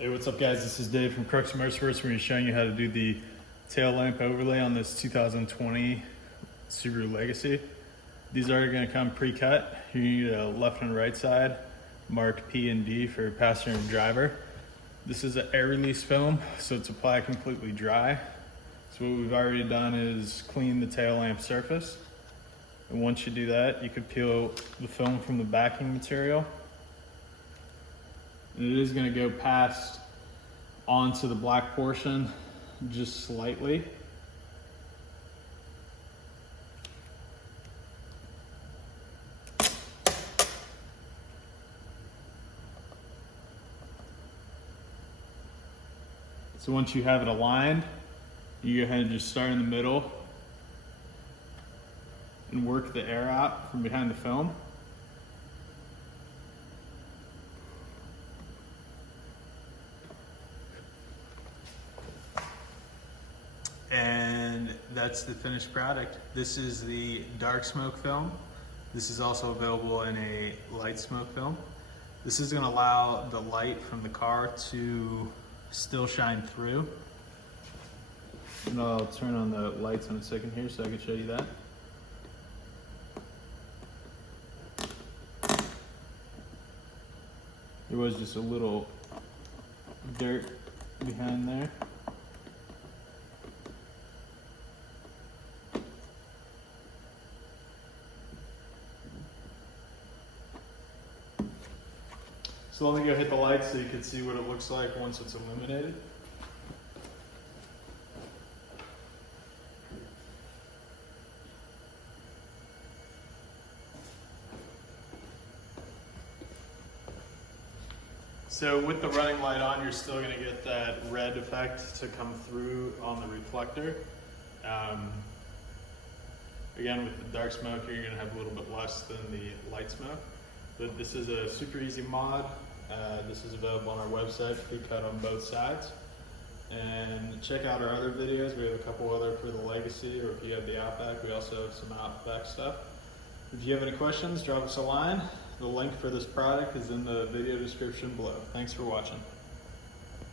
Hey, what's up guys? This is Dave from Crooks Motorsports. We're going to be showing you how to do the tail lamp overlay on this 2020 Subaru Legacy. These are going to come pre-cut. You need a left and right side marked P and D for passenger and driver. This is an air release film, so it's applied completely dry. So what we've already done is clean the tail lamp surface. And once you do that, you could peel the film from the backing material. And it is going to go past onto the black portion just slightly. So once you have it aligned, you go ahead and just start in the middle and work the air out from behind the film. And that's the finished product. This is the dark smoke film. This is also available in a light smoke film. This is going to allow the light from the car to still shine through. And I'll turn on the lights in a second here so I can show you that. There was just a little dirt behind there. So let me go hit the lights so you can see what it looks like once it's illuminated. So with the running light on, you're still going to get that red effect to come through on the reflector. Again, with the dark smoke, you're going to have a little bit less than the light smoke. But this is a super easy mod. This is available on our website, pre-cut on both sides. And check out our other videos. We have a couple other for the Legacy, or if you have the Outback, we also have some Outback stuff. If you have any questions, drop us a line. The link for this product is in the video description below. Thanks for watching.